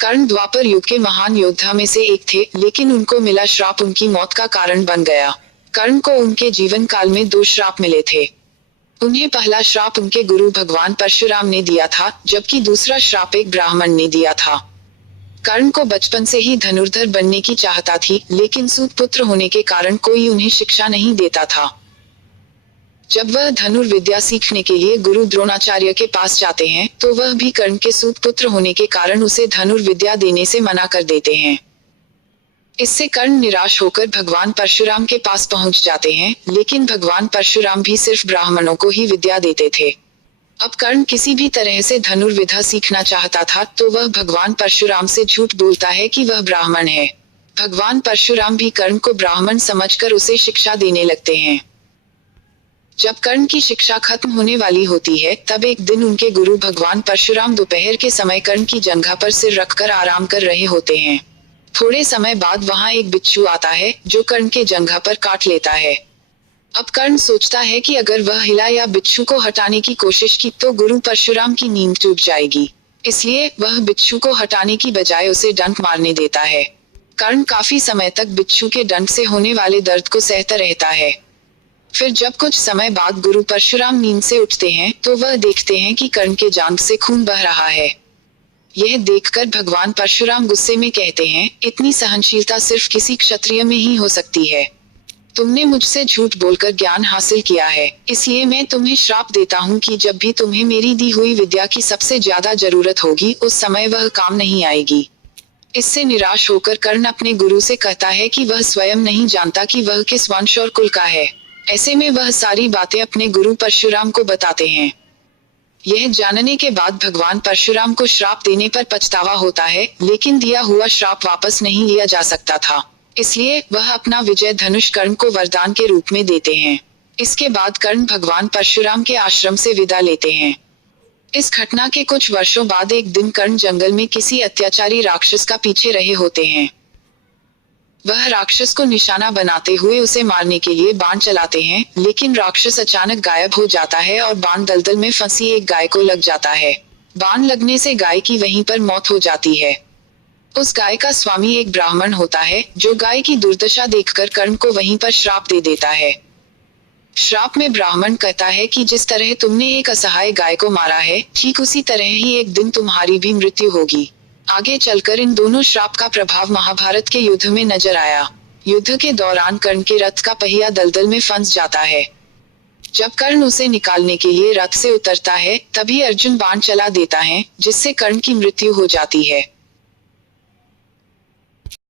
कर्ण द्वापर युग के महान योद्धा में से एक थे, लेकिन उनको मिला श्राप उनकी मौत का कारण बन गया। कर्ण को उनके जीवन काल में 2 श्राप मिले थे। उन्हें पहला श्राप उनके गुरु भगवान परशुराम ने दिया था, जबकि दूसरा श्राप एक ब्राह्मण ने दिया था। कर्ण को बचपन से ही धनुर्धर बनने की चाहता थी, लेकिन सूत पुत्र होने के कारण कोई उन्हें शिक्षा नहीं देता था। जब वह धनुर्विद्या सीखने के लिए गुरु द्रोणाचार्य के पास जाते हैं, तो वह भी कर्ण के सूत पुत्र होने के कारण उसे धनुर्विद्या देने से मना कर देते हैं। इससे कर्ण निराश होकर भगवान परशुराम के पास पहुंच जाते हैं, लेकिन भगवान परशुराम भी सिर्फ ब्राह्मणों को ही विद्या देते थे। अब कर्ण किसी भी तरह से धनुर्विद्या सीखना चाहता था, तो वह भगवान परशुराम से झूठ बोलता है कि वह ब्राह्मण है। भगवान परशुराम भी कर्ण को ब्राह्मण समझकर उसे शिक्षा देने लगते हैं। जब कर्ण की शिक्षा खत्म होने वाली होती है, तब एक दिन उनके गुरु भगवान परशुराम दोपहर के समय कर्ण की जंघा पर सिर रखकर आराम कर रहे होते हैं। थोड़े समय बाद वहां एक बिच्छू आता है, जो कर्ण के जंघा पर काट लेता है। अब कर्ण सोचता है कि अगर वह हिला या बिच्छू को हटाने की कोशिश की तो गुरु परशुराम की नींद टूट जाएगी। इसलिए वह बिच्छू को हटाने की बजाय उसे डंक मारने देता है। कर्ण काफी समय तक बिच्छू के डंक से होने वाले दर्द को सहता रहता है। फिर जब कुछ समय बाद गुरु परशुराम नींद से उठते हैं, तो वह देखते हैं कि कर्ण के जांघ से खून बह रहा है। यह देखकर भगवान परशुराम गुस्से में कहते हैं, इतनी सहनशीलता सिर्फ किसी क्षत्रिय में ही हो सकती है। तुमने मुझसे झूठ बोलकर ज्ञान हासिल किया है, इसलिए मैं तुम्हें श्राप देता हूँ कि जब भी तुम्हें मेरी दी हुई विद्या की सबसे ज्यादा जरूरत होगी, उस समय वह काम नहीं आएगी। इससे निराश होकर कर्ण अपने गुरु से कहता है कि वह स्वयं नहीं जानता कि वह किस वंश और कुल का है। ऐसे में वह सारी बातें अपने गुरु परशुराम को बताते हैं। यह जानने के बाद भगवान परशुराम को श्राप देने पर पछतावा होता है, लेकिन दिया हुआ श्राप वापस नहीं लिया जा सकता था। इसलिए वह अपना विजय धनुष कर्ण को वरदान के रूप में देते हैं। इसके बाद कर्ण भगवान परशुराम के आश्रम से विदा लेते हैं। इस घटना के कुछ वर्षों बाद एक दिन कर्ण जंगल में किसी अत्याचारी राक्षस का पीछे रहे होते हैं। वह राक्षस को निशाना बनाते हुए उसे मारने के लिए बाण चलाते हैं, लेकिन राक्षस अचानक गायब हो जाता है और बाण दलदल में फंसी एक गाय को लग जाता है। बाण लगने से गाय की वहीं पर मौत हो जाती है। उस गाय का स्वामी एक ब्राह्मण होता है, जो गाय की दुर्दशा देखकर कर्ण को वहीं पर श्राप दे देता है। श्राप में ब्राह्मण कहता है कि जिस तरह तुमने एक असहाय गाय को मारा है, ठीक उसी तरह ही एक दिन तुम्हारी भी मृत्यु होगी। आगे चलकर इन दोनों श्राप का प्रभाव महाभारत के युद्ध में नजर आया। युद्ध के दौरान कर्ण के रथ का पहिया दलदल में फंस जाता है। जब कर्ण उसे निकालने के लिए रथ से उतरता है, तभी अर्जुन बाण चला देता है, जिससे कर्ण की मृत्यु हो जाती है।